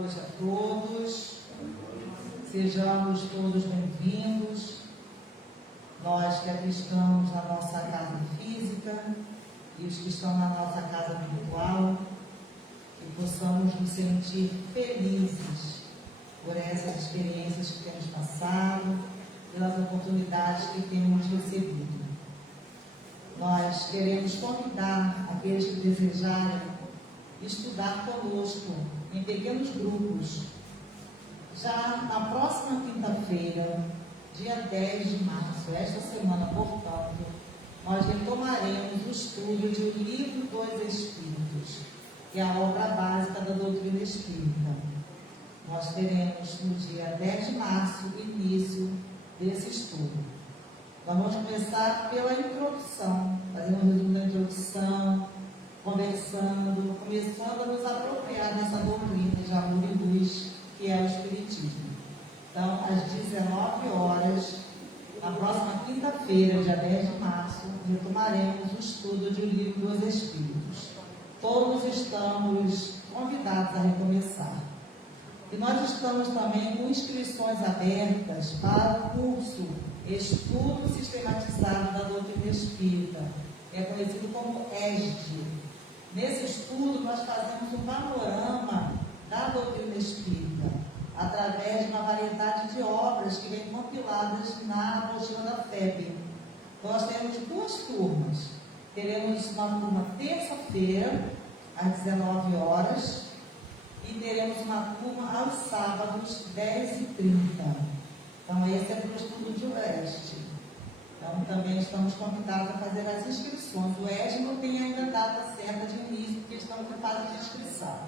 noite a todos, sejamos todos bem-vindos, nós que aqui estamos na nossa casa física e os que estão na nossa casa virtual, que possamos nos sentir felizes por essas experiências que temos passado, pelas oportunidades que temos recebido. Nós queremos convidar aqueles que desejarem estudar conosco em pequenos grupos. Já na próxima quinta-feira, dia 10 de março, esta semana, portanto, nós retomaremos o estudo de O Livro dos Espíritos, que é a obra básica da doutrina espírita. Nós teremos no dia 10 de março o início desse estudo. Vamos começar pela introdução, fazendo um resumo da introdução, conversando, começando a nos apropriar dessa doutrina de amor e luz que é o Espiritismo. Então, às 19 horas, na próxima quinta-feira, dia 10 de março, retomaremos o estudo de O Livro dos Espíritos. Todos estamos convidados a recomeçar. E nós estamos também com inscrições abertas para o curso Estudo Sistematizado da Doutrina Espírita, que é conhecido como ESD. Nesse estudo, nós fazemos um panorama da doutrina espírita, através de uma variedade de obras que vêm compiladas na apostila da FEB. Nós temos duas turmas. Teremos uma turma terça-feira, às 19 horas, e teremos uma turma aos sábados, 10h30. Então, esse é para o estudo de Oeste. Então, também estamos convidados a fazer as inscrições. O ESG não tem ainda data certa de início, porque estamos em fase de inscrição.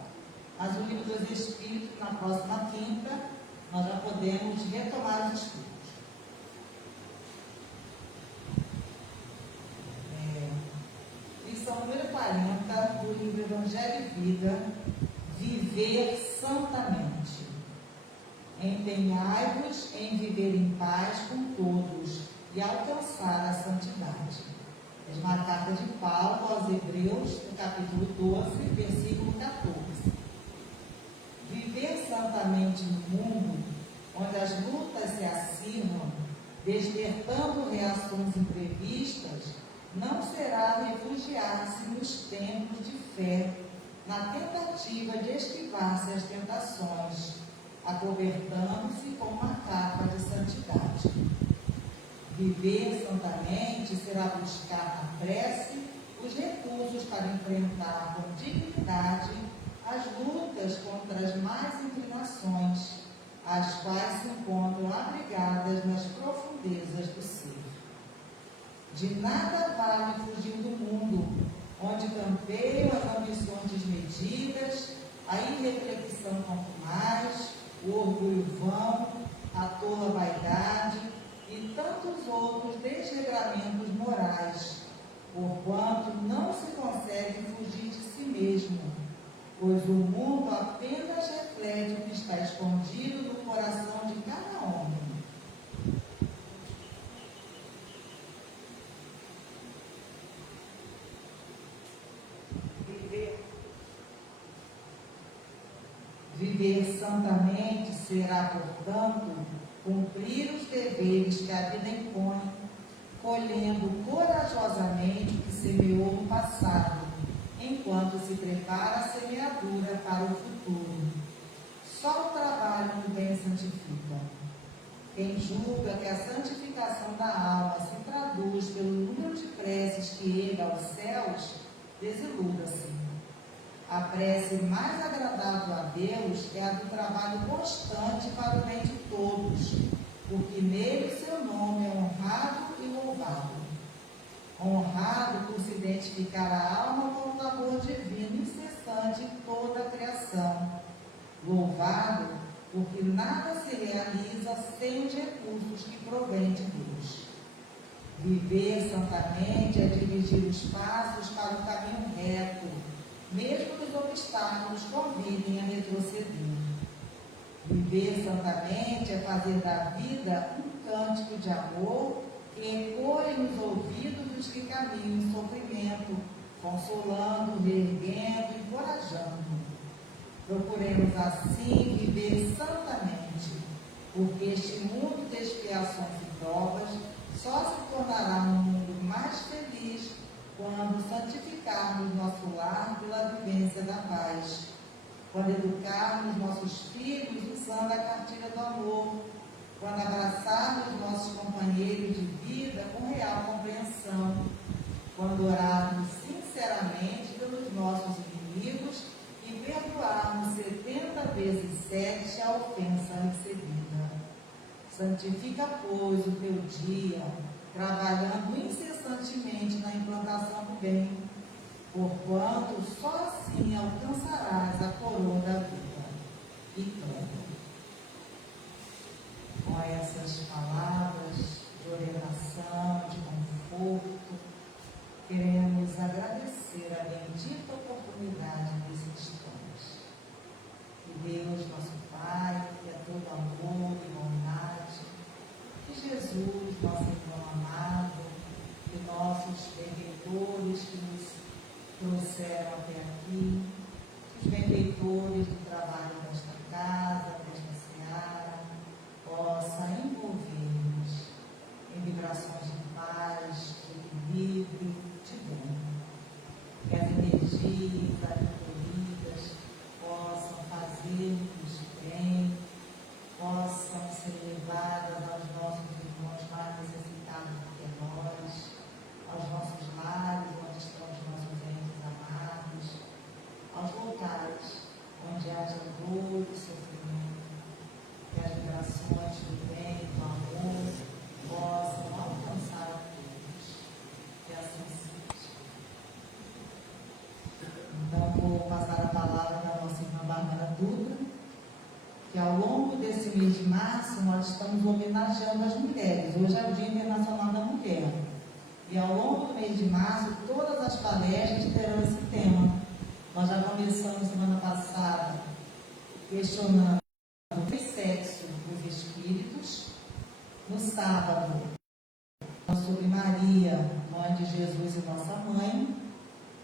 Mas o Livro dos Espíritos, na próxima quinta, nós já podemos retomar os estudos. Lição número 40 do livro Evangelho e Vida, Viver Santamente. Empenhai-vos em viver em paz com todos e alcançar a santidade. É uma carta de Paulo aos Hebreus, no capítulo 12, versículo 14. Viver santamente no mundo, onde as lutas se acirram, despertando reações imprevistas, não será refugiar-se nos tempos de fé, na tentativa de esquivar-se às tentações, acobertando-se com uma capa de santidade. Viver santamente será buscar na prece os recursos para enfrentar com dignidade as lutas contra as más inclinações, as quais se encontram abrigadas nas profundezas do ser. De nada vale fugir do mundo, onde campeiam as ambições desmedidas, a irreflexão contumaz, o orgulho vão, a tola vaidade e tantos outros desregramentos morais, porquanto não se consegue fugir de si mesmo, pois o mundo apenas reflete o que está escondido no coração de cada homem. Viver santamente será, portanto, cumprir os deveres que a vida impõe, colhendo corajosamente o que semeou no passado, enquanto se prepara a semeadura para o futuro. Só o trabalho no bem santifica. Quem julga que a santificação da alma se traduz pelo número de preces que erga aos céus, desiluda-se. A prece mais agradável a Deus é a do trabalho constante para o bem de todos, porque nele seu nome é honrado e louvado. Honrado por se identificar a alma com o amor divino incessante em toda a criação. Louvado porque nada se realiza sem os recursos que provém de Deus. Viver santamente é dirigir os passos para o caminho reto, mesmo que os obstáculos convidem a retroceder. Viver santamente é fazer da vida um cântico de amor que ecoe nos ouvidos dos que caminham em sofrimento, consolando, reerguendo e encorajando. Procuremos assim quando educarmos nossos filhos usando a cartilha do amor, quando abraçarmos nossos companheiros de vida com real compreensão, quando orarmos sinceramente pelos nossos inimigos e perdoarmos 70 vezes 7 a ofensa recebida. Santifica, pois, o teu dia, trabalhando incessantemente na implantação do bem, porquanto só assim alcançarás a coroa da vida. E clama. Com essas palavras de orientação, de conforto, queremos agradecer a bendita oportunidade desse instante. Que Deus, nosso Pai, que é todo amor e bondade, que Jesus, nosso irmão amado, que nossos benfeitores que nos trouxeram até aqui, que os benfeitores do trabalho desta casa, desta seara, possa envolver-nos em vibrações de paz, de equilíbrio, de bem. Que as energias acolhidas possam fazer-nos bem, possam ser levadas aos nossos irmãos mais necessitados do que nós, aos nossos lares, onde estão os nossos entes amados, aos lugares onde haja dor e sofrimento. Que as vibrações do bem e do amor possam alcançar a todos. Que assim seja. Então, vou passar a palavra para a nossa irmã Bárbara Dutra, que ao longo desse mês de março nós estamos homenageando as mulheres. Hoje é o Dia Internacional da Mulher. E ao longo do mês de março, todas as palestras terão esse tema. Nós já começamos semana passada questionando o sexo dos espíritos. No sábado, sobre Maria, mãe de Jesus e nossa mãe.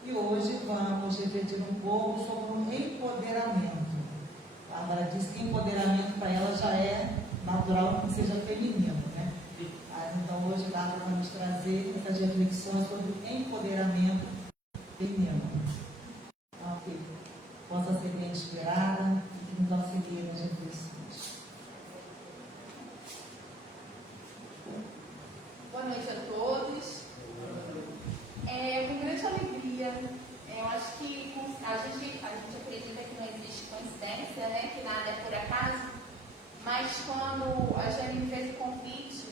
E hoje vamos refletir um pouco sobre o empoderamento. A Bárbara disse que empoderamento para ela já é natural que seja feminino, né? Mas então hoje a Bárbara vai nos trazer essas reflexões sobre o empoderamento feminino. Então, que possa ser bem inspirada e que nos auxilie nas reflexões. Boa noite a todos. Com grande alegria, eu acho que a gente acredita que não existe coincidência, né? Que nada é por acaso, mas quando a Jane me fez o convite,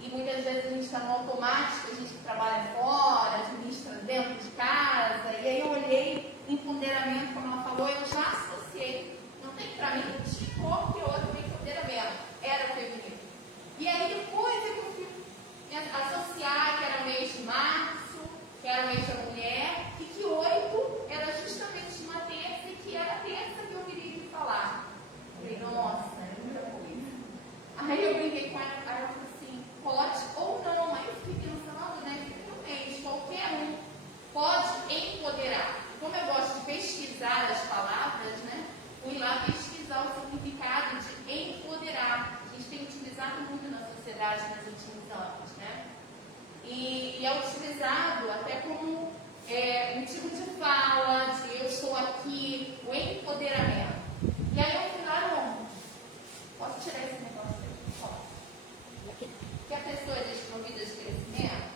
e muitas vezes a gente está no automático, a gente trabalha fora, administra dentro de casa, e aí eu olhei empoderamento, como ela falou, eu já associei. Não tem para mim, não tinha cor que outro empoderamento, era feminino. E aí depois é que eu fui associar que era o mês de março, que era o mês da mulher, e que 8 era justamente uma terça, e que era a terça que eu viria aqui falar. Eu falei, nossa, é muita coisa. Aí eu brinquei com ela, ela falou assim, pode ou não. Aí eu fiquei pensando, né, que realmente qualquer um pode empoderar. Como eu gosto de pesquisar as palavras, né, fui lá pesquisar o significado de empoderar. A gente tem utilizado muito na sociedade nos últimos anos, né? E é utilizado até como um tipo de fala, de eu estou aqui, o empoderamento. E aí eu fui lá, não, posso tirar esse negócio aí? Posso. Que a pessoa é desprovida de crescimento,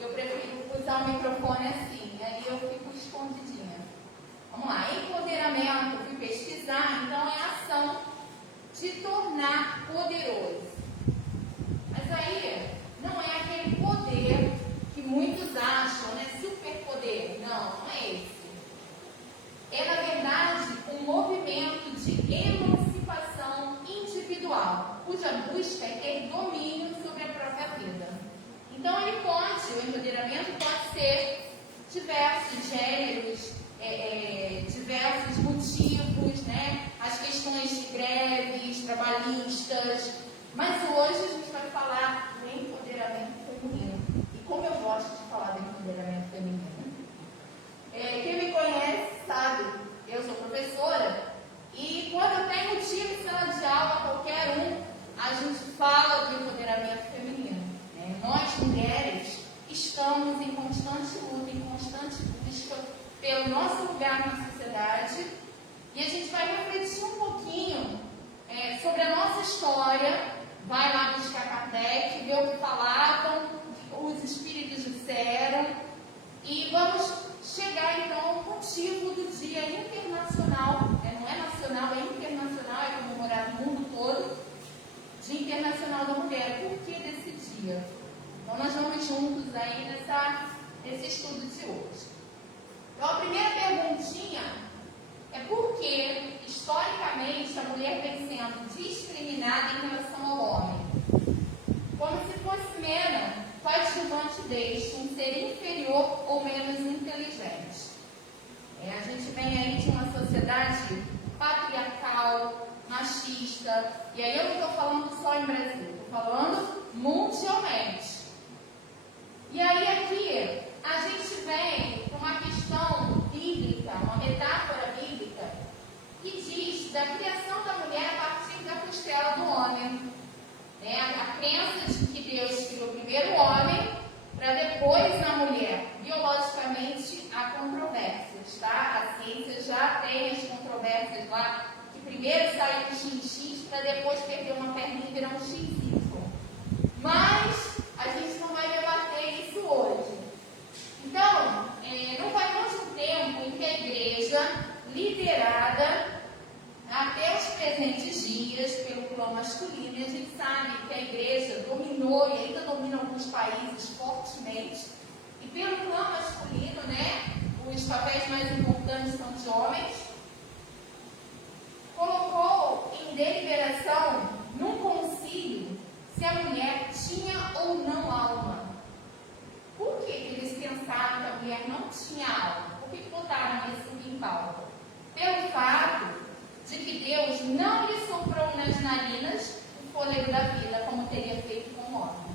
eu prefiro usar o microfone assim, aí eu fico escondidinha. Vamos lá, empoderamento, eu fui pesquisar, então é a ação de tornar poderoso. Mas aí, não é aquele poder que muitos acham, né? Superpoder. Não, não é esse. É, na verdade, um movimento de emancipação individual, cuja busca é ter domínio sobre a própria vida. Então, o empoderamento pode ser diversos gêneros, diversos motivos, né? As questões de greves, trabalhistas. Mas hoje a gente vai falar do empoderamento feminino. E como eu gosto de falar do empoderamento feminino. Quem me conhece sabe, eu sou professora e quando eu tenho time em sala de aula, qualquer um, a gente fala do empoderamento feminino. Nós, mulheres, estamos em constante luta, em constante busca pelo nosso lugar na sociedade E a gente vai refletir um pouquinho sobre a nossa história. Vai lá buscar Kardec, ver o que falavam, os espíritos disseram, e vamos chegar então ao motivo do Dia Internacional, não é nacional, é internacional, é comemorado no mundo todo, Dia Internacional da Mulher. Por que desse dia? Então nós vamos juntos aí nesse estudo de hoje. Então a primeira perguntinha é por que, historicamente, a mulher vem sendo discriminada em relação ao homem? Como se fosse menos coadjuvante deste, um ser inferior ou menos inteligente. A gente vem aí de uma sociedade patriarcal, machista, e aí eu não estou falando só em Brasil, estou falando mundialmente. E aí aqui a gente vem com uma questão bíblica, uma metáfora bíblica, que diz da criação da mulher a partir da costela do homem. A crença de que Deus criou primeiro o homem, para depois a mulher. Biologicamente há controvérsias, tá? A ciência já tem as controvérsias lá, que primeiro saiu um XX, para depois perder uma perninha e virar um XY. Mas a gente não vai debater isso hoje. Então, não faz muito tempo em que a igreja, liderada até os presentes dias pelo clã masculino, e a gente sabe que a igreja dominou e ainda domina alguns países fortemente, e pelo clã masculino, os papéis mais importantes são de homens, colocou em deliberação, num concílio, se a mulher tinha ou não alma. Por que eles pensaram que a mulher não tinha alma? Por que botaram isso em pauta? Pelo fato de que Deus não lhe soprou nas narinas o fôlego da vida, como teria feito com o homem.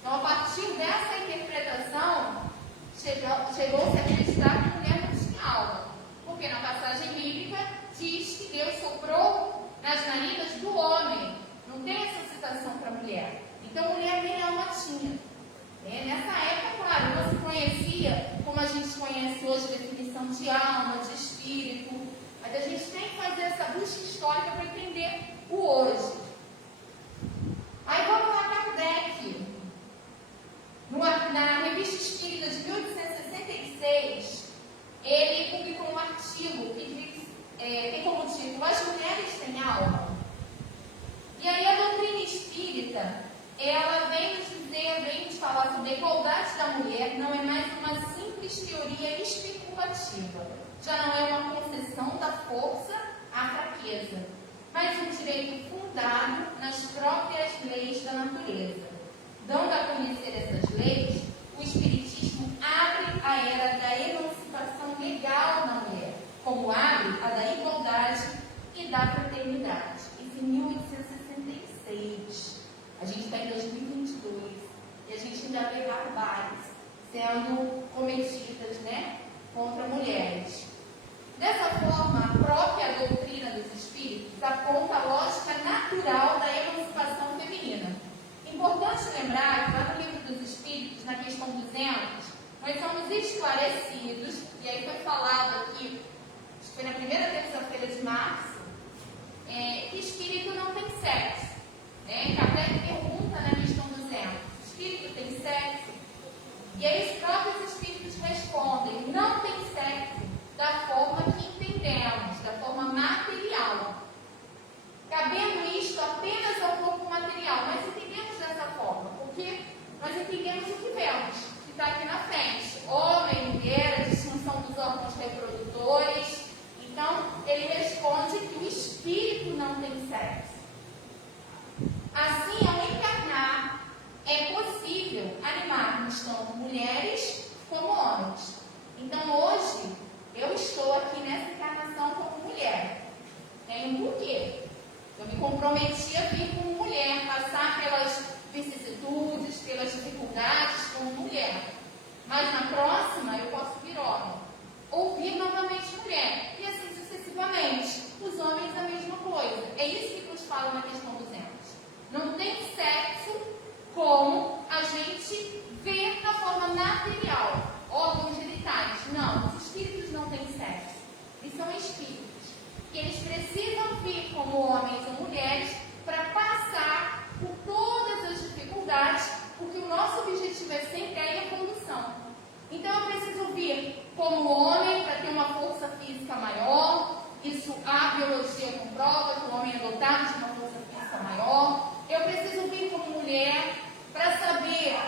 Então, a partir dessa interpretação, chegou-se a acreditar que a mulher não tinha alma. Porque na passagem bíblica diz que Deus soprou nas narinas do homem. Não tem essa citação para a mulher. Então, a mulher nem alma tinha. Nessa época, claro, não se conhecia como a gente conhece hoje a definição de alma, de espírito. Mas a gente tem que fazer essa busca histórica para entender o hoje. Aí vamos lá, Kardec. Na Revista Espírita de 1866, ele publicou um artigo que tem como título As Mulheres Têm Alma. E aí a doutrina espírita, ela vem nos falar sobre a igualdade da mulher, não é mais uma simples teoria especulativa. Já não é uma concessão da força à fraqueza, mas um direito fundado nas próprias leis da natureza. Dando a conhecer essas leis, o Espiritismo abre a era da emancipação legal da mulher, como abre a da igualdade e da fraternidade. Isso em 1866. A gente está em 2022 e a gente ainda vê barbáries sendo cometidas, contra mulheres. Dessa forma, a própria doutrina dos espíritos aponta a lógica natural da emancipação feminina. Importante lembrar que lá no Livro dos Espíritos, na questão 200, nós somos esclarecidos, e aí foi falado aqui, acho que foi na primeira terça-feira de março, que espírito não tem sexo. Kardec pergunta na questão 200, espírito tem sexo? E aí os próprios espíritos respondem, não tem sexo da forma que entendemos, da forma material. Cabendo isto apenas ao corpo material, mas entendemos dessa forma, porque nós entendemos o que vemos, que está aqui na frente, homem, mulher, a distinção dos órgãos reprodutores. Então, ele responde que o espírito não tem sexo. Assim, ao encarnar, é possível animarmos tanto mulheres como homens. Então, hoje, eu estou aqui nessa encarnação como mulher. Tem um porquê. Eu me comprometi a vir como mulher, passar pelas vicissitudes, pelas dificuldades como mulher. Mas na próxima, eu posso vir homem. Ou vir novamente mulher. E assim sucessivamente. Os homens a mesma coisa. É isso que nos fala na questão 200. Não tem sexo como a gente vê na forma material, órgãos genitais. Não, os espíritos não têm sexo. Eles são espíritos. que eles precisam vir como homens ou mulheres para passar por todas as dificuldades, porque o nosso objetivo é sempre a evolução. Então eu preciso vir como homem para ter uma força física maior. Isso a biologia comprova, que o homem é dotado de uma força física maior. Eu preciso vir como mulher para saber,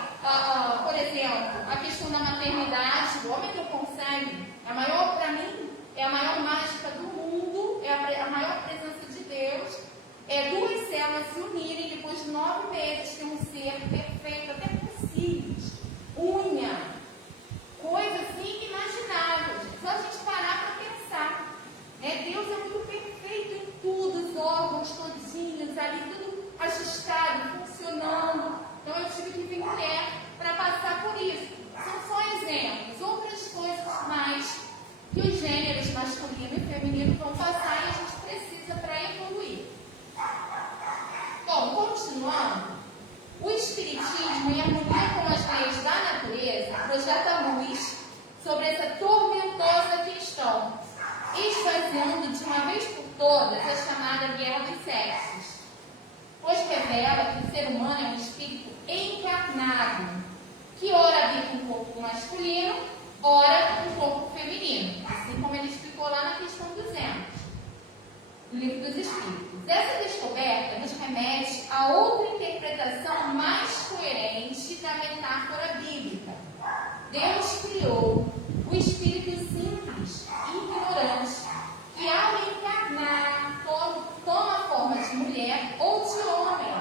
por exemplo, a questão da maternidade. O homem não consegue. Para mim, é a maior mágica do mundo, é a maior presença de Deus. É duas células se unirem depois de 9 meses, ter um ser perfeito, até com cílios, unha, coisa assim inimaginável. Só a gente parar para pensar. Deus é muito perfeito em tudo, os órgãos todinhos ali, tudo ajustado, funcionando. Então eu tive que vir mulher para passar por isso. São só exemplos, outras coisas mais que os gêneros masculino e feminino vão passar e a gente precisa para evoluir. Bom, continuando, o Espiritismo, em harmonia com as leis da natureza, projeta luz sobre essa tormentosa questão, esvaziando de uma vez por todas a chamada guerra dos sexos, pois revela que o ser humano é um espírito encarnado, que ora habita um corpo masculino, ora um corpo feminino, assim como ele explicou lá na questão 200. No Livro dos Espíritos. Essa descoberta nos remete a outra interpretação mais coerente da metáfora bíblica. Deus criou o espírito simples e ignorante, que ao encarnar toma a forma de mulher ou de homem,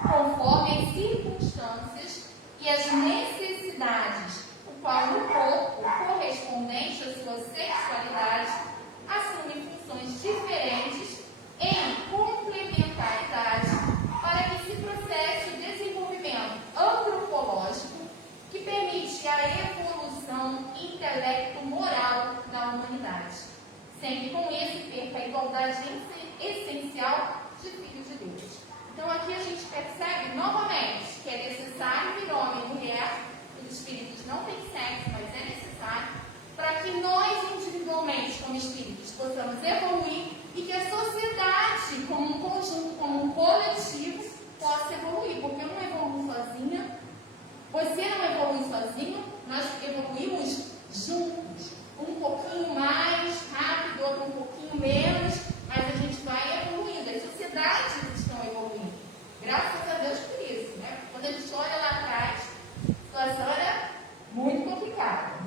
conforme as circunstâncias e as necessidades, o qual no corpo, correspondente à sua sexualidade, assume funções diferentes em complementaridade para que se processe o desenvolvimento antropológico que permite a evolução intelecto-moral da humanidade, sem que com isso perca a igualdade essencial de filhos de Deus. Então aqui a gente percebe novamente que é necessário vir homem e mulher, os espíritos não têm sexo, mas é necessário, para que nós individualmente, como espíritos, possamos evoluir e que a sociedade, como um conjunto, como um coletivo, possa evoluir, porque eu não evoluo sozinha, você não evolui sozinho, nós evoluímos juntos, um pouquinho mais rápido, outro um pouquinho menos, mas a gente vai evoluindo, as sociedades estão evoluindo, graças a Deus por isso, né? Quando a gente olha lá atrás, a situação era muito complicada.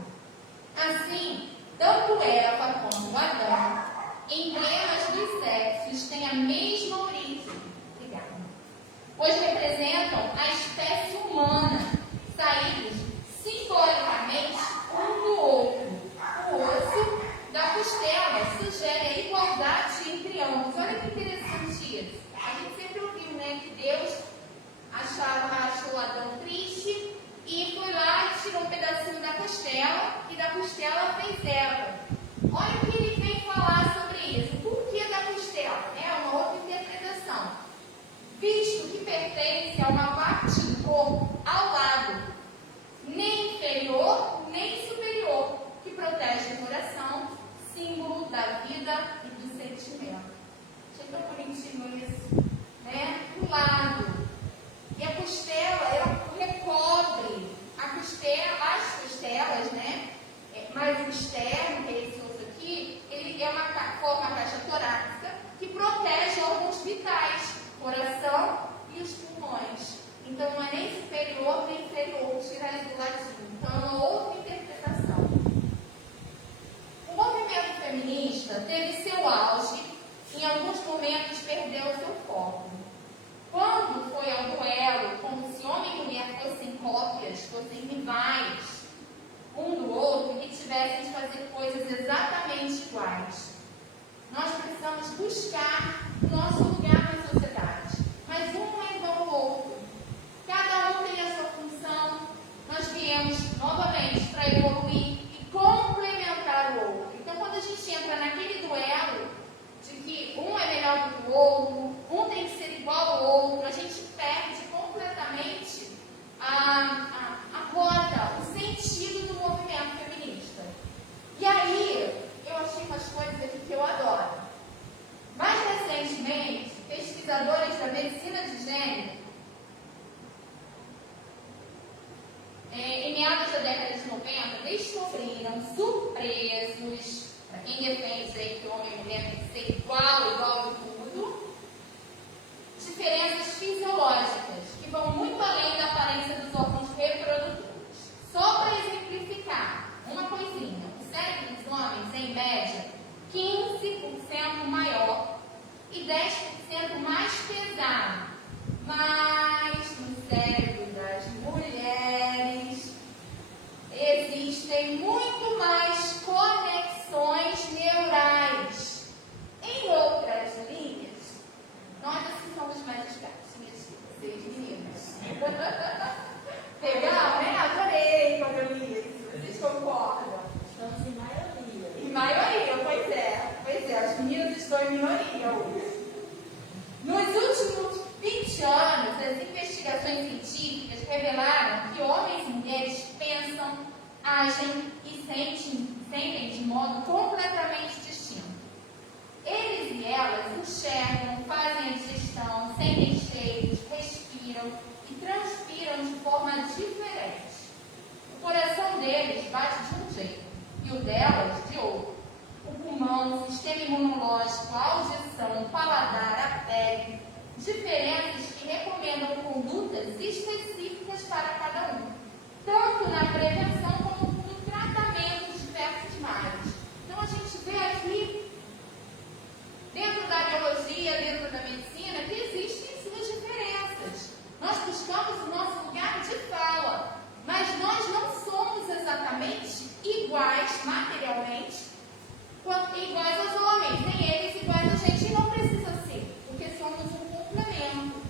Assim, tanto Eva quanto Adão, emblemas dos sexos, têm a mesma origem. Obrigada. Pois representam a espécie humana, saídos simbolicamente um do outro. O osso da costela sugere a igualdade entre ambos. Olha que interessante isso. A gente sempre ouviu, né, que Deus achou Adão triste e foi lá e tirou um pedacinho da costela, e da costela fez Eva. Olha o que ele vem falar sobre isso. Por que da costela? É uma outra interpretação. Visto que pertence a uma parte do corpo ao lado, nem inferior, nem superior, que protege o coração, símbolo da vida e do sentimento. Achei tão bonitinho isso, né? Do lado. E a costela, ela recobre as costelas, né? Mas o externo, que é esse osso aqui, ele é uma caixa torácica que protege órgãos vitais, coração e os pulmões. Então não é nem superior nem inferior, tira ali do ladinho. Então é uma outra interpretação. O movimento feminista teve seu auge, em alguns momentos perdeu seu foco. Quando foi ao duelo, como se homem e mulher fossem cópias, fossem rivais um do outro e tivessem de fazer coisas exatamente iguais. Nós precisamos buscar o nosso lugar na sociedade, mas um não é igual ao outro. Cada um tem a sua função. Nós viemos novamente para evoluir e complementar o outro. Então, quando a gente entra naquele duelo de que um é melhor do que o outro, um tem que ser igual ao outro, a gente perde completamente a rota, o sentido do movimento feminista. E aí, eu achei umas coisas aqui que eu adoro. de gênero, em meados da década de 90, descobriram surpresos, para quem defende aí que homem e mulher tem que ser igual em tudo, diferenças fisiológicas que vão muito além da aparência dos órgãos reprodutores. Só para exemplificar, uma coisinha: o cérebro dos homens, em média, 15% maior e 10% mais pesado. Mas no cérebro das mulheres existem muito mais conexões neurais. Em outras linhas, nós assim somos mais espertos, vocês meninas. Legal, né? Adorei quando eu li isso. Vocês concordam? Estamos em maioria. Em maioria, pois é. As meninas estão em minoria hoje. Nos últimos 20 anos, as investigações científicas revelaram que homens e mulheres pensam, agem e sentem de modo completamente distinto. Eles e elas enxergam, fazem a digestão, sentem cheiros, respiram e transpiram de forma diferente. O coração deles bate de um jeito e o delas de outro. O pulmão, o sistema imunológico, a audição, o paladar, a pele, diferenças que recomendam condutas específicas para cada um, tanto na prevenção como no tratamento de diversos males. Então a gente vê aqui, dentro da biologia, dentro da medicina, que existem suas diferenças. Nós buscamos o nosso lugar de fala, mas nós não somos exatamente iguais materialmente, iguais aos homens, nem eles iguais a gente, e não precisa ser, porque somos um complemento.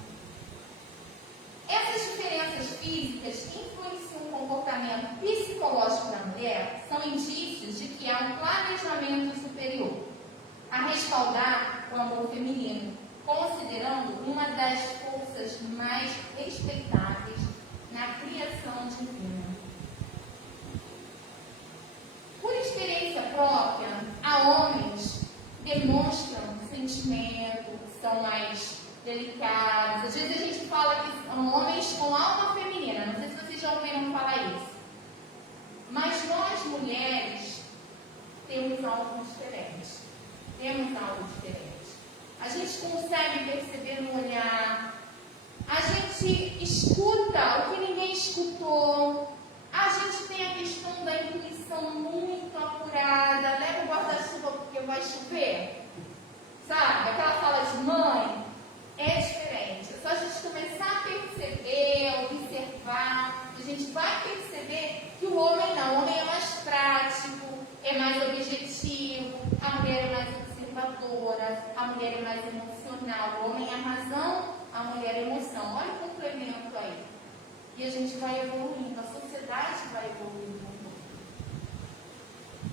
Essas diferenças físicas que influenciam o comportamento psicológico da mulher são indícios de que há um planejamento superior a respaldar o amor feminino, considerando uma das forças mais respeitáveis na criação divina. Por experiência própria, há homens que demonstram sentimento, são mais delicados. Às vezes a gente fala que são homens com alma feminina, não sei se vocês já ouviram falar isso. Mas nós, mulheres, temos algo diferente. A gente consegue perceber no olhar, a gente escuta o que ninguém escutou, a gente tem a questão da intuição muito apurada, leva o guarda-chuva porque vai chover, sabe? Aquela fala de mãe é diferente. É só a gente começar a perceber, observar, a gente vai perceber que o homem não, o homem é mais prático, é mais objetivo, a mulher é mais observadora, a mulher é mais emocional, o homem é a razão, a mulher é a emoção. Olha o complemento aí. E a gente vai evoluindo, a sociedade vai evoluindo.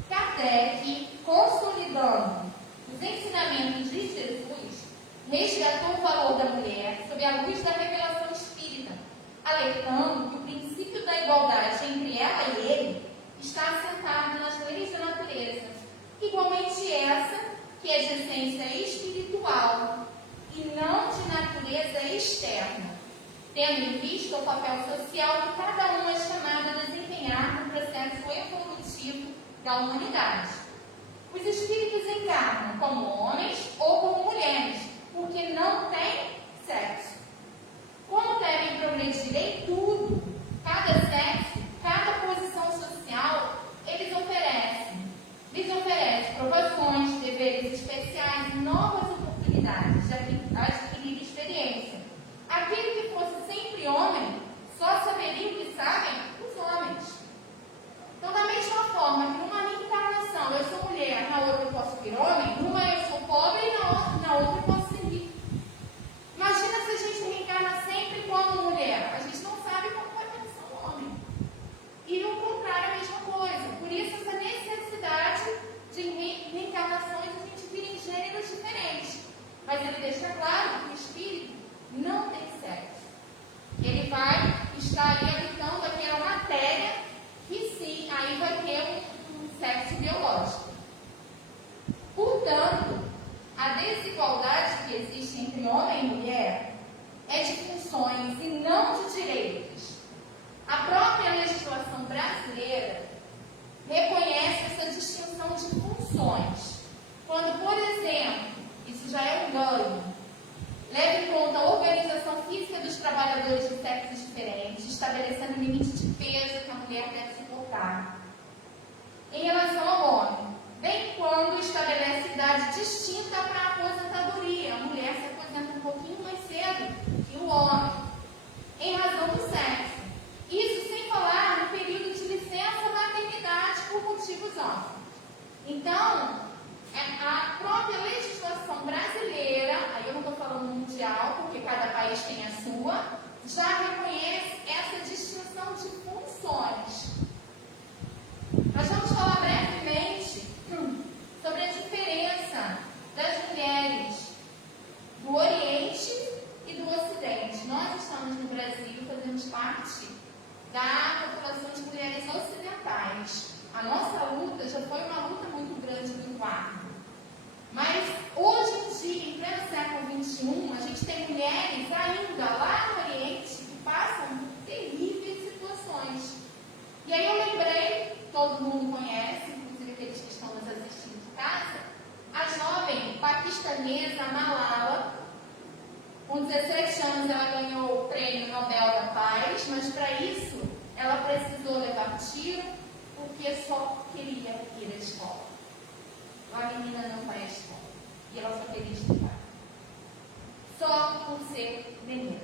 Kardec, consolidando os ensinamentos de Jesus, resgatou o valor da mulher sob a luz da revelação espírita, alertando que o princípio da igualdade entre ela e ele está assentado nas leis da natureza, igualmente essa que é de essência espiritual e não de natureza externa, tendo em vista o papel social que cada um é chamado a desempenhar no processo evolutivo da humanidade. Os espíritos encarnam como homens ou como mulheres, porque não têm sexo. Como devem progredir em tudo, cada sexo, cada posição social, eles oferecem provações, deveres especiais e novas oportunidades de adquirir experiência. Aquele que fosse sempre homem, só saberia o que sabem os homens. Então, da mesma forma que numa reencarnação eu sou mulher, na outra eu posso vir homem, numa eu sou pobre e na outra eu posso ser rico. Imagina se a gente reencarna sempre como mulher. A gente não sabe como vai ser um homem. E o contrário é a mesma coisa. Por isso, essa necessidade de reencarnações, a gente vira em gêneros diferentes. Mas ele deixa claro que o espírito não tem sexo. Ele vai estar ali habitando aquela matéria que sim, aí vai ter um sexo biológico. Portanto, a desigualdade que existe entre homem e mulher é todo, leve em conta a organização física dos trabalhadores de sexos diferentes, estabelecendo o limite de peso que a mulher deve suportar. Em relação ao homem, bem quando estabelece idade distinta para a aposentadoria. A mulher se aposenta um pouquinho mais cedo que o homem, em razão do sexo. Isso sem falar no período de licença maternidade por motivos óbvios. Então, a própria legislação brasileira, aí eu não estou falando mundial, porque cada país tem a sua, já reconhece essa distinção de funções. Nós vamos falar brevemente sobre a diferença das mulheres do Oriente e do Ocidente. Nós estamos no Brasil, fazemos parte da população de mulheres ocidentais. A nossa luta já foi uma luta muito grande, muito árdua. Mas hoje em dia, em pleno século XXI, a gente tem mulheres ainda lá no Oriente que passam por terríveis situações. E aí eu lembrei, todo mundo conhece, inclusive aqueles que estão nos assistindo de casa, a jovem paquistanesa Malala. Com 17 anos ela ganhou o Prêmio Nobel da Paz, mas para isso ela precisou levar tiro porque só queria ir à escola. A menina não vai à escola e ela só queria estudar. Só por ser menina.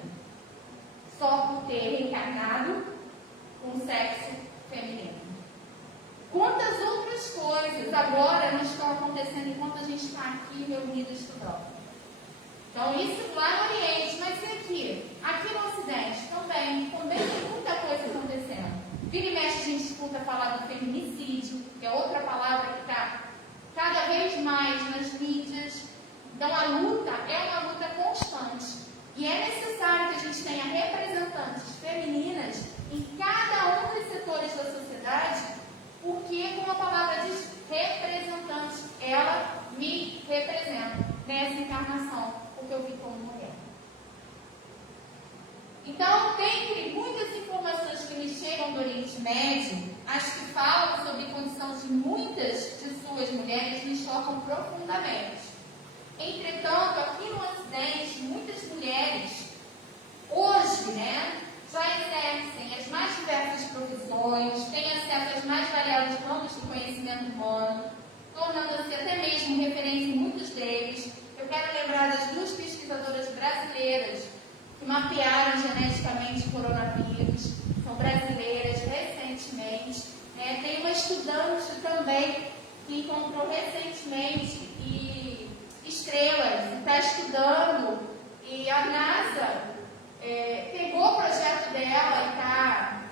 Só por ter reencarnado com sexo feminino. Quantas outras coisas agora não estão acontecendo enquanto a gente está aqui reunido estudando? Então, isso lá no Oriente, mas e aqui? Aqui no Ocidente também tem muita coisa acontecendo. Vira e mexe, a gente escuta falar do feminicídio, que é outra palavra que está cada vez mais nas mídias. Então, a luta é uma luta constante. E é necessário que a gente tenha representantes femininas em cada um dos setores da sociedade, porque, como a palavra diz, representante, ela me representa nessa encarnação, porque eu vim como mulher. Então, dentre muitas informações que me chegam do Oriente Médio, as que falam sobre a condição de muitas de suas mulheres me chocam profundamente. Entretanto, aqui no Ocidente, muitas mulheres, hoje, já exercem as mais diversas profissões, têm acesso às mais variadas ramos do conhecimento humano, tornando-se até mesmo referência em muitos deles. Eu quero lembrar das duas pesquisadoras brasileiras que mapearam geneticamente o coronavírus, são brasileiras recentemente. Tem uma estudante também que encontrou recentemente estrelas, está estudando, e a NASA pegou o projeto dela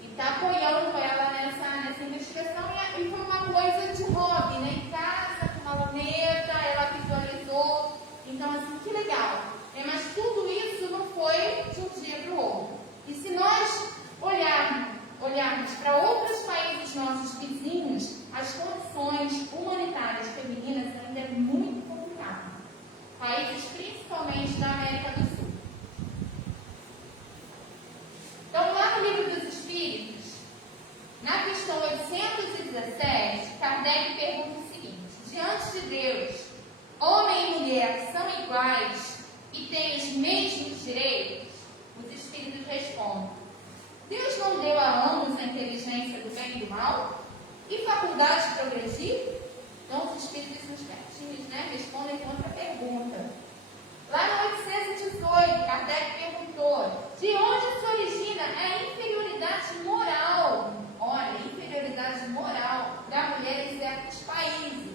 e está apoiando ela nessa investigação, e foi uma coisa de hobby, em casa, com uma luneta, ela visualizou. Então, assim, que legal. Mas tudo isso não foi de um dia para o outro. E se nós olharmos para outros países nossos vizinhos, as condições humanitárias femininas ainda é muito complicado. Países principalmente da América do Sul. Então, lá no Livro dos Espíritos, na questão 817, Kardec pergunta o seguinte: diante de Deus, homem e mulher são iguais e têm os mesmos direitos? Os Espíritos respondem: Deus não deu a ambos a inteligência do bem e do mal e faculdade de progredir? Então, os Espíritos são espertinhos, respondem com outra pergunta. Lá no 818, Kardec perguntou: de onde se origina a inferioridade moral? Olha, inferioridade moral da mulher em certos países.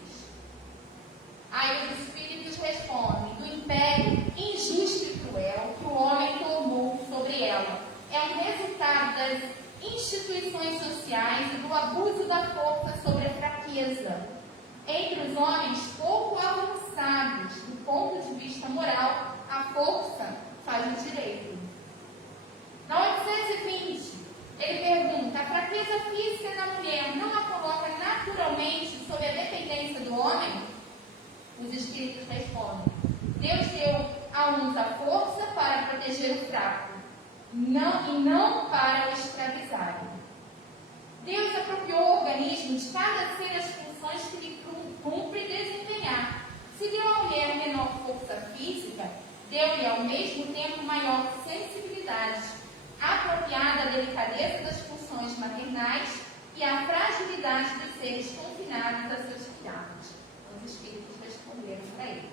Aí os Espíritos respondem: do império injusto e cruel que o homem tomou sobre ela. É um resultado das instituições sociais e do abuso da força sobre a fraqueza. Entre os homens pouco avançados do ponto de vista moral, a força faz o direito. Na 820, ele pergunta: a fraqueza física da mulher não a coloca naturalmente sob a dependência do homem? Os Espíritos respondem: Deus deu a uns a força para proteger o fraco, e não para o escravizar. Deus apropriou o organismo de cada ser as funções que lhe cumpre desempenhar, Se deu à mulher menor força física, deu-lhe ao mesmo tempo maior sensibilidade, apropriada à delicadeza das funções maternais e à fragilidade dos seres confinados a seus cuidados. Os espíritos responderam para ele.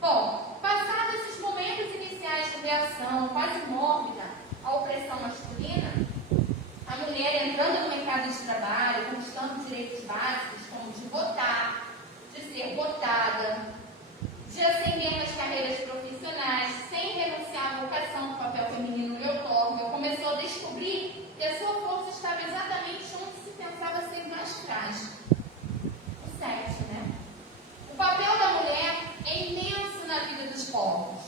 Bom, passados esses momentos iniciais de reação quase mórbida à opressão masculina, a mulher entrando no mercado de trabalho, conquistando direitos básicos como de votar, de ser votada, de ascender nas carreiras profissionais, sem renunciar à vocação que o papel feminino lhe otorga, começou a descobrir que a sua força estava exatamente onde se pensava ser mais frágil. O sexo, né? O papel da mulher é imenso na vida dos povos.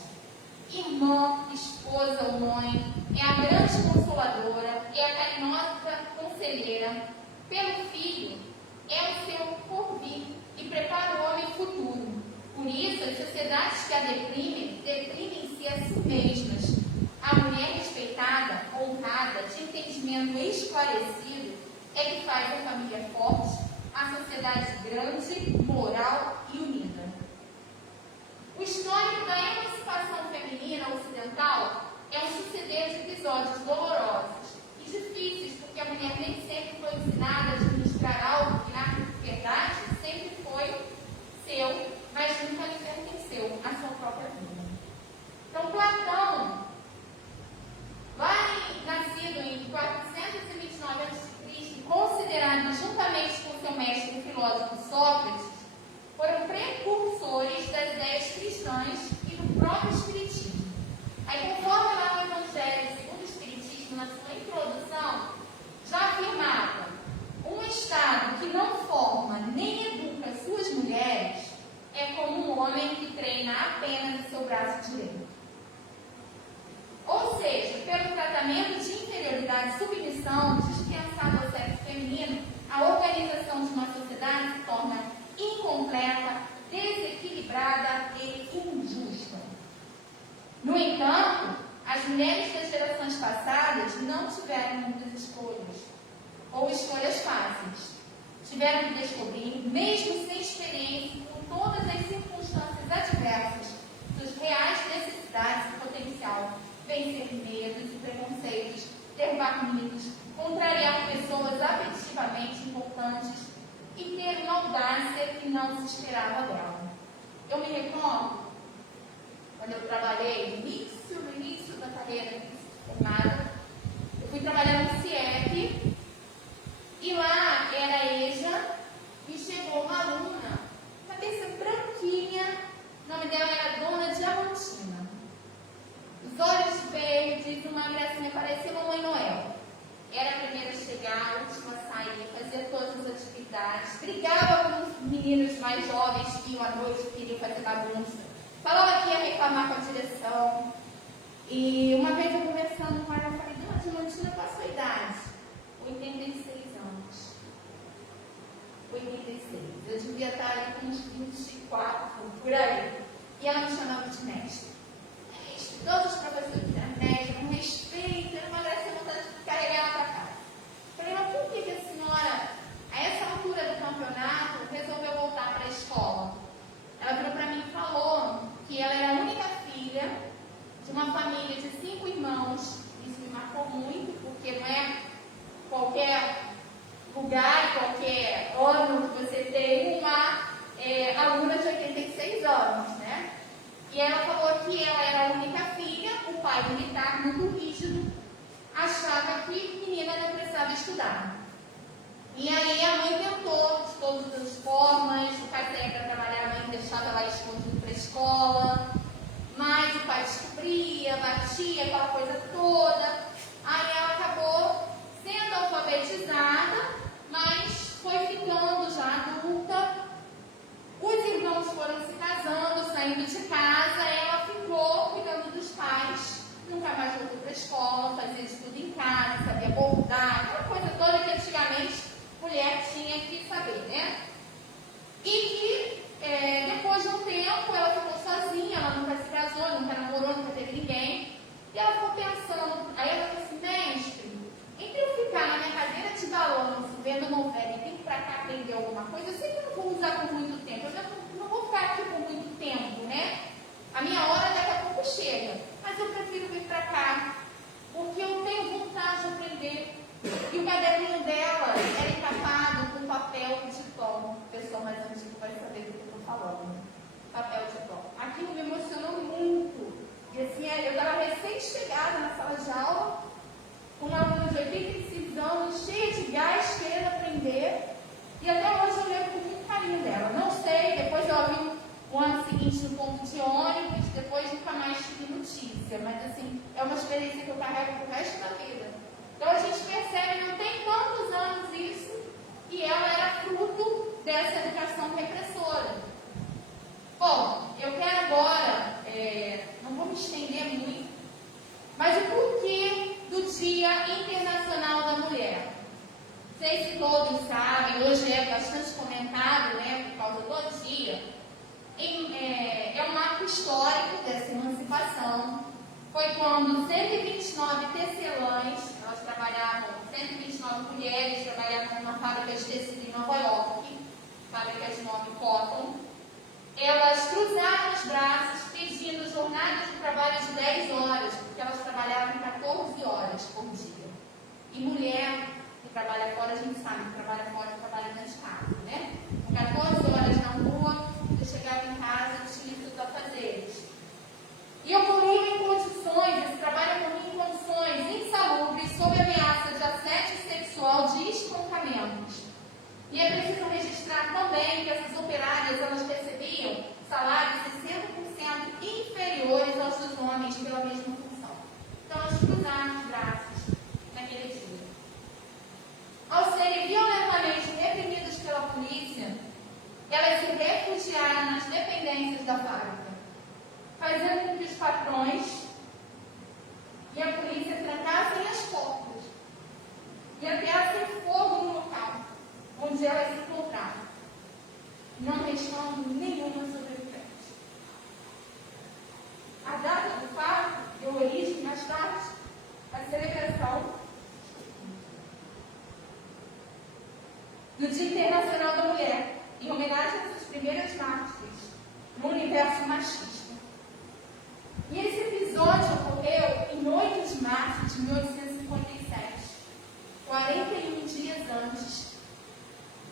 Irmã, esposa ou mãe, é a grande consoladora, é a carinhosa conselheira. Pelo filho, é o seu porvir e prepara o homem futuro. Por isso, as sociedades que a deprimem-se a si mesmas. A mulher respeitada, honrada, de entendimento esclarecido, é que faz a família forte, a sociedade grande, moral e unida. O histórico da emancipação feminina ocidental é um suceder de episódios dolorosos e difíceis, porque a mulher nem sempre foi ensinada a administrar algo que, na verdade, sempre foi seu, mas nunca lhe pertenceu à sua própria vida. Então, Platão, nascido em 429 a.C., considerado juntamente com seu mestre, o filósofo Sócrates, foram precursores das ideias cristãs e do próprio Espiritismo. Aí, conforme lá no Evangelho segundo o Espiritismo, na sua introdução, já afirmava: um Estado que não forma nem educa suas mulheres é como um homem que treina apenas o seu braço direito. Ou seja, pelo tratamento de inferioridade e submissão dispensado ao sexo feminino, a organização de uma sociedade se torna incompleta, desequilibrada e injusta. No entanto, as mulheres das gerações passadas não tiveram muitas escolhas, ou escolhas fáceis. Tiveram que descobrir, mesmo sem experiência, com todas as circunstâncias adversas, suas reais necessidades e potencial, vencer medos e preconceitos, ter barnidos, contrariar pessoas afetivamente importantes e ter uma audácia que não se esperava dela. Eu me recordo, quando eu trabalhei no início da carreira formada, eu fui trabalhar no CIEP e lá era a EJA e chegou uma aluna, cabeça branquinha, o nome dela era Dona Diamantina. Os olhos verdes, uma gracinha, parecia Mamãe Noel. Era a primeira a chegar, a última a sair, fazia todas as atividades, brigava com os meninos mais jovens que iam à noite, queriam fazer bagunça, falava que ia reclamar com a direção. E uma vez eu conversando com ela, eu falei: Dona Diamantina, qual a sua idade? 86 anos. 86. Eu devia estar ali com uns 24, por aí. E ela me chamava de mestre. Todos os professores eram médicos, com respeito, era uma graça, vontade de carregar ela para casa. Falei: mas por que a senhora, a essa altura do campeonato, resolveu voltar para a escola? Ela virou para mim e falou que ela era a única filha de uma família de 5 irmãos. Isso me marcou muito, porque não é qualquer lugar, qualquer ano que você tem uma aluna de 86 anos, né? E ela falou que ela era a única filha, o pai militar, muito rígido, achava que menina não precisava estudar. E aí a mãe tentou de todas as formas, o pai saía para trabalhar, a mãe deixava ela escondido para a escola, mas o pai descobria, batia, aquela coisa toda. Aí ela acabou sendo alfabetizada, mas foi ficando já adulta. Os irmãos foram se casando, saindo de casa, ela ficou cuidando dos pais, nunca mais voltou para a escola, fazia estudo em casa, sabia bordar, aquela coisa toda que antigamente mulher tinha que saber, né? E que depois de um tempo ela ficou sozinha, ela nunca se casou, nunca namorou, nunca teve ninguém, e ela ficou pensando, aí ela A minha hora daqui a pouco chega, mas eu prefiro vir para cá, porque eu tenho vontade de aprender. E o caderninho dela era encapado com papel de pão. A pessoa mais antiga vai saber do que eu estou falando. Papel de pão. Aquilo me emocionou muito. E assim, eu estava recém-chegada na sala de aula, com uma aluna de 85 anos, cheia de gás, querendo aprender. E até hoje eu lembro com muito carinho dela. Não sei, depois eu ouvi o ano seguinte no ponto de ônibus, depois nunca mais tive notícia. Mas assim, é uma experiência que eu carrego pro resto da vida. Então a gente percebe, não tem tantos anos isso, e ela era fruto dessa educação repressora. Bom, eu quero agora, não vou me estender muito, mas o porquê do Dia Internacional da Mulher. Não sei se todos sabem, hoje é bastante comentado, né, por causa do dia. É um marco histórico dessa emancipação. Foi quando 129 tecelãs, elas trabalhavam, 129 mulheres trabalhavam numa fábrica de tecido em Nova York, fábrica de nome Cotton. Elas cruzaram os braços pedindo jornadas de trabalho de 10 horas, porque elas trabalhavam 14 horas por dia. E mulher que trabalha fora, a gente sabe que trabalha fora e trabalha dentro de casa, né? 14 horas na rua, eu chegava em casa e tinha tudo a fazer. E ocorriam em condições, esse trabalho ocorria em condições insalubres, sob ameaça de assédio sexual, de espancamentos. E é preciso registrar também que essas operárias, elas recebiam salários 60% inferiores aos dos homens pela mesma função. Então, elas cruzaram os braços naquele dia. Ao serem violentamente reprimidas pela polícia, elas se refugiaram nas dependências da fábrica, fazendo com que os patrões e a polícia trancassem as portas e ateassem fogo no local onde elas se encontravam, não restando nenhuma sobrevivente. A data do fato deu origem, mais tarde, à celebração do Dia Internacional da Mulher, em homenagem às primeiras mártires no universo machista. E esse episódio ocorreu em 8 de março de 1857, 41 dias antes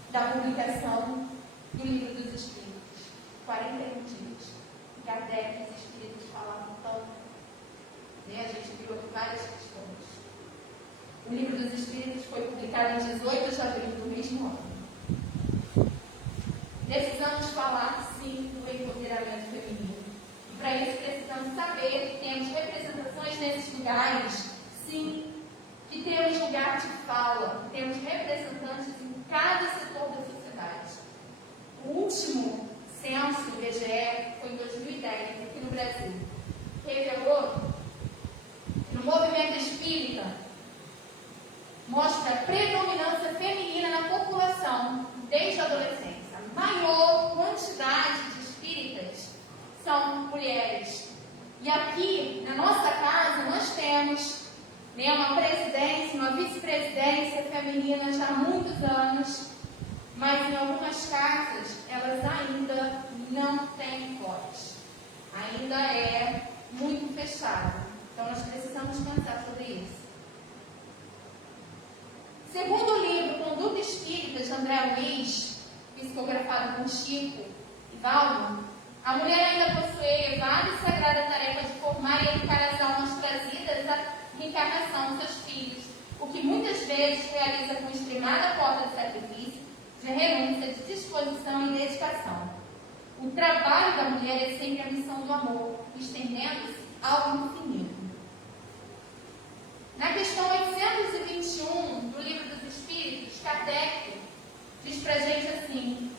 da publicação do Livro dos Espíritos. 41 dias. Kardec e os Espíritos falavam tanto. A gente viu aqui várias questões. O Livro dos Espíritos foi publicado em 18 de abril do mesmo ano. Precisamos falar, sim, do empoderamento feminino. E para isso precisamos saber que temos representações nesses lugares, sim, que temos lugar de fala, que temos representantes em cada setor da sociedade. O último censo do IBGE foi em 2010, aqui no Brasil. Revelou que no movimento espírita mostra a predominância feminina na população desde a adolescência. A maior quantidade de espíritas são mulheres. E aqui, na nossa casa, nós temos uma presidência, uma vice-presidência feminina já há muitos anos, mas em algumas casas elas ainda não têm voz. Ainda é muito fechado. Então nós precisamos pensar sobre isso. Segundo o livro Conduta Espírita de André Luiz, psicografado por Chico e Valdo, a mulher ainda possui elevada e sagrada tarefa de formar e educar as almas trazidas à reencarnação dos seus filhos, o que muitas vezes realiza com extremada força de sacrifício, de renúncia, de disposição e dedicação. O trabalho da mulher é sempre a missão do amor, estendendo-se ao infinito. Na questão 821 do Livro dos Espíritos, Kardec diz para a gente assim: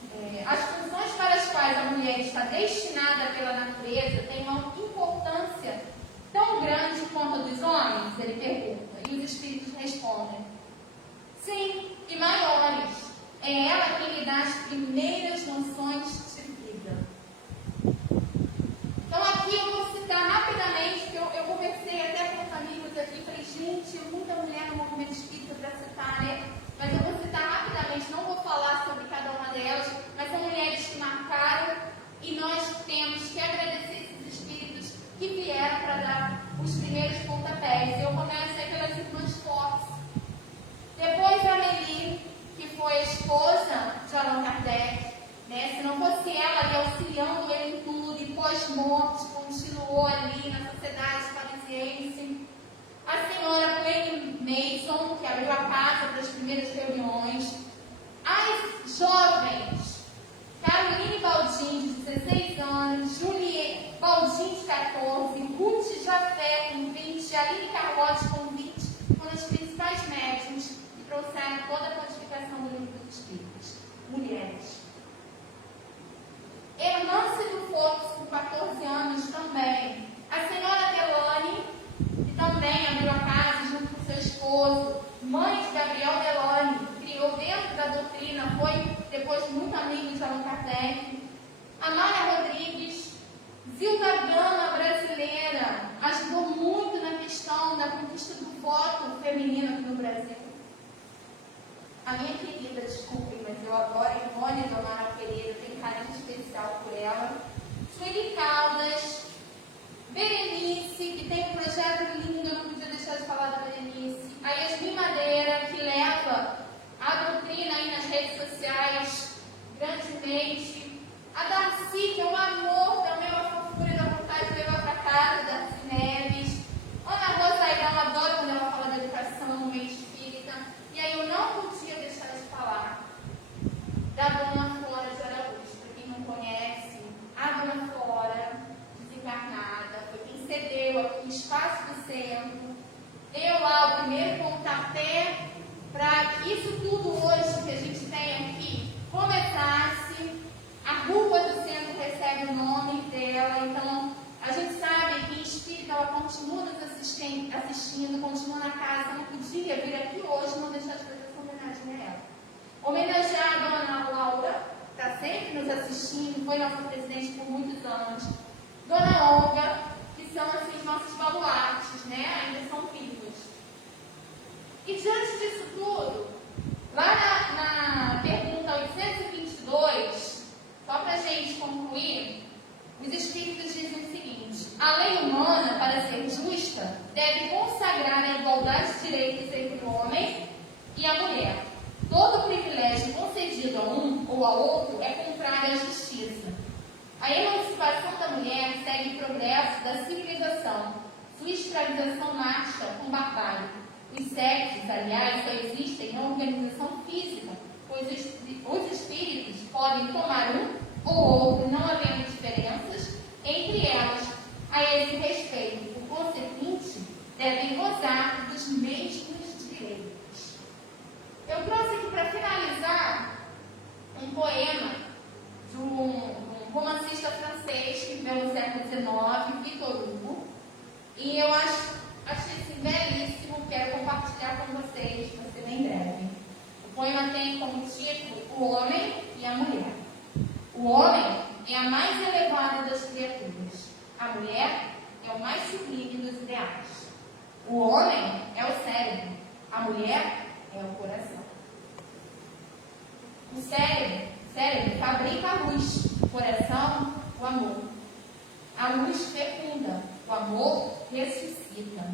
as funções para as quais a mulher está destinada pela natureza têm uma importância tão grande quanto a dos homens? Ele pergunta. E os espíritos respondem: sim, e maiores. É ela quem lhe dá as primeiras noções de vida. Então aqui eu vou citar rapidamente, porque eu conversei até com amigos aqui, falei, gente, muita mulher no movimento espírita para citar, né? Mas eu vou citar rapidamente, não vou falar sobre cada uma delas, mas são mulheres que marcaram, e nós temos que agradecer esses espíritos vieram para dar os primeiros pontapés. Eu começo aí pelas irmãs Fox. Depois a Amélie, que foi a esposa de Allan Kardec, né? Se não fosse ela ali auxiliando ele em tudo, e pós-morte continuou ali na sociedade parisiense. A senhora Glenn Mason, que abriu a casa para as primeiras reuniões. As jovens, Caroline Baldin, de 16 anos, Julie Baldin, de 14, Ruth Jafé, com 20, Aline Carlotti, com 20, foram as principais médiuns que trouxeram toda a codificação do Livro dos Espíritos. Mulheres. Hermance do Fox, com 14 anos, também. A senhora Delane, que também abriu a casa junto com seu esposo. Mãe de Gabriel Delane, criou dentro da doutrina, foi depois muito amigo de Allan Kardec. Amália Rodrigues, Zilda Gama, brasileira, ajudou muito na questão da conquista do voto feminino aqui no Brasil. A minha querida, desculpem, mas eu adoro a Ivone do Amaral Pereira, tenho carinho especial por ela. Sueli Caldas, Berenice, que tem um projeto lindo, eu não podia deixar de falar da Berenice. A Yasmin Madeira, que leva a doutrina aí nas redes sociais grandemente. A Darcy, que é um amor, também uma fofura da vontade de levar para casa, Darcy Neves. Ana Rosa Airão, adoro quando ela fala da educação no meio espírita. E aí eu não podia deixar de falar da Dona Flora de Araújo. Para quem não conhece, a Dona Flora, desencarnada, foi quem cedeu aqui o espaço do centro, deu lá o primeiro pontapé para que isso tudo hoje que a gente tem aqui começasse. A rua do centro recebe o nome dela, então a gente sabe que em espírito ela continua nos assistindo, continua na casa, não podia vir aqui hoje não deixar de fazer essa homenagem a ela. Homenagear a Dona Laura, que está sempre nos assistindo, foi nossa presidente por muitos anos. Dona Olga, que são assim, os nossos baluartes, né? Ainda são vivos. E diante disso tudo, lá na pergunta 822, só para a gente concluir, os Espíritos dizem o seguinte: a lei humana, para ser justa, deve consagrar a igualdade de direitos entre o homem e a mulher. Todo privilégio concedido a um ou a outro é contrário à justiça. A emancipação da mulher segue o progresso da civilização. Sua escravização marcha com barbárie. Os sexos, aliás, só existem em organização física, pois os espíritos podem tomar um ou outro, não havendo diferenças entre elas. A esse respeito, por consequinte, devem gozar dos mesmos direitos. Eu trouxe aqui para finalizar um poema de um romancista francês que viveu no século XIX, Victor Hugo, e eu achei assim, belíssimo, quero compartilhar com vocês, vai ser bem breve. O poema tem como título O Homem e a Mulher. O homem é a mais elevada das criaturas, a mulher é o mais sublime dos ideais. O homem é o cérebro, a mulher é o coração. O cérebro fabrica a luz, o coração, o amor. A luz fecunda, o amor ressuscita.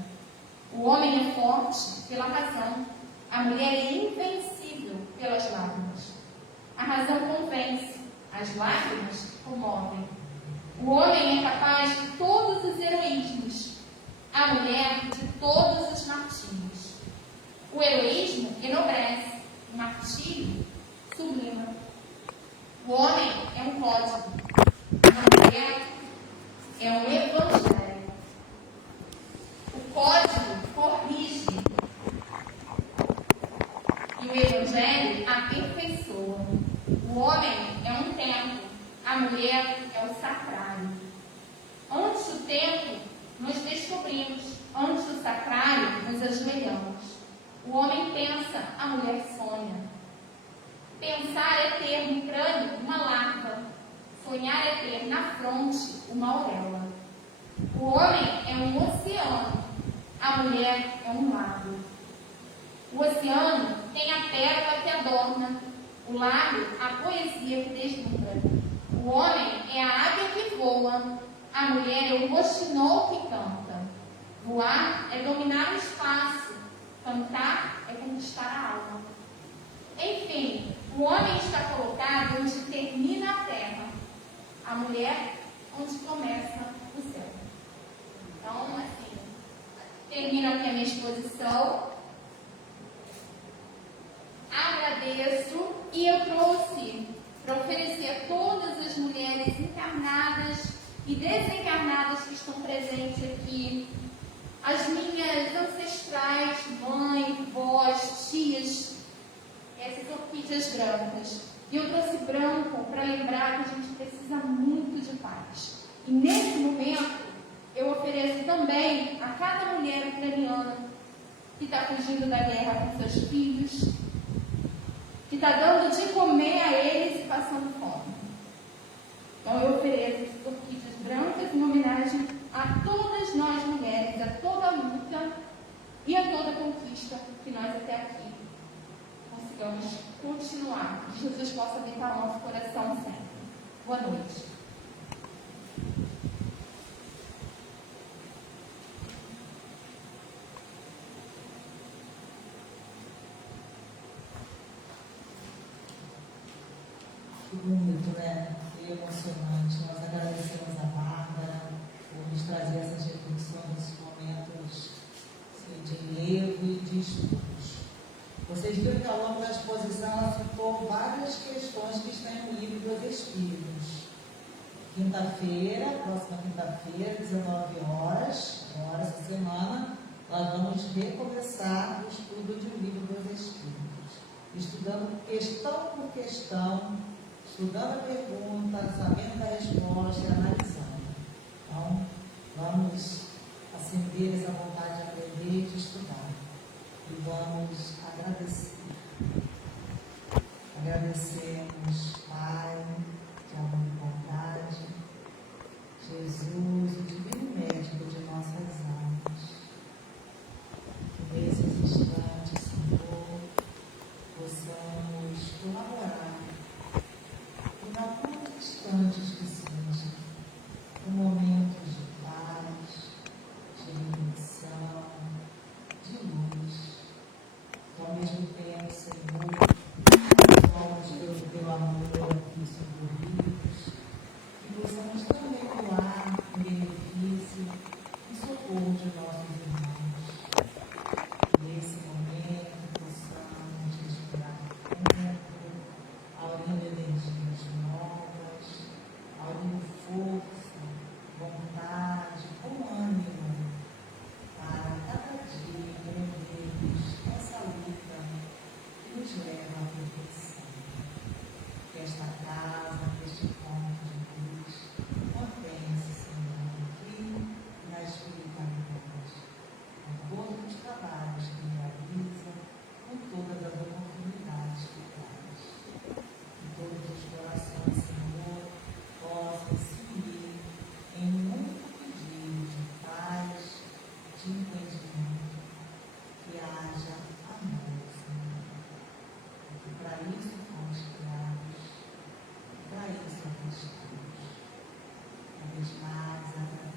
O homem é forte pela razão, a mulher é invencível pelas lágrimas. A razão convence, as lágrimas comovem. O homem é capaz de todos os heroísmos, a mulher de todos os martírios. O heroísmo enobrece, o martírio sublima. O homem é um código, a mulher é um evangelho. O código corrige e o evangelho aperfeiçoa. O homem é um templo, a mulher é o sacrário. Antes do templo, nos descobrimos. Antes do sacrário, nos ajoelhamos. O homem pensa, a mulher sonha. Pensar é ter no crânio uma larva. Sonhar é ter na fronte uma auréola. O homem é um oceano, a mulher é um lago. O oceano tem a pérola que adorna, o lago a poesia que deslumbra. O homem é a águia que voa, A mulher é o roxinol que canta. Voar é dominar o espaço. Cantar é conquistar a alma. Enfim, o homem está colocado onde termina a terra. A mulher onde começa o céu. Então, assim, termino aqui a minha exposição. Agradeço e eu trouxe para oferecer a todas as mulheres encarnadas e desencarnadas que estão presentes aqui, as minhas ancestrais, mãe, vós, tias, essas orquídeas brancas. E eu trouxe branco para lembrar que a gente precisa muito de paz. E nesse momento, eu ofereço também a cada mulher ucraniana que está fugindo da guerra com seus filhos, que está dando de comer a eles e passando fome. Então eu ofereço essas orquídeas brancas em homenagem a todas nós mulheres, a toda a luta e a toda a conquista que nós até aqui consigamos continuar. Que Jesus possa habitar o nosso coração sempre. Boa noite. Que bonito, né? E emocionante. Nós agradecemos a Bárbara por nos trazer essas reflexões nesses momentos de enlevo e de estudos. Vocês viram que ao longo da exposição ela citou várias questões que estão no livro dos Espíritos. Quinta-feira, próxima quinta-feira, 19 horas, agora essa semana, nós vamos recomeçar o estudo de um livro dos Espíritos, estudando questão por questão, estudando a pergunta, sabendo da resposta e analisando. Então, vamos acender essa vontade de aprender e de estudar. E vamos agradecer. Agradecemos, Pai, de amor e bondade, Jesus, o divino médico de nossas almas. Que nesses instantes, Senhor, possamos colaborar em alguns instantes que sejam, com momentos de paz, de reflexão, de luz. Que ao mesmo tempo, Senhor, somos pelo teu amor aqui socorridos, que possamos também doar em benefício e socorro de nossos irmãos. Nesse momento, possamos respirar fundo, aurindo energias novas, aurindo força, vontade, bom ânimo, para cada dia aprendermos essa luta que nos leva à perfeição. Que esta casa, que este ponto de luz, mantenha-se, Senhor, aqui na espiritualidade, com todos os trabalhos que realiza, com todas as oportunidades que traz. Que todos os corações, Senhor, possam se unir em um único pedido de paz, de entendimento, que haja amor, Senhor. Porque para isso fomos criados, para isso aqui estamos. Uma vez mais, agradeço.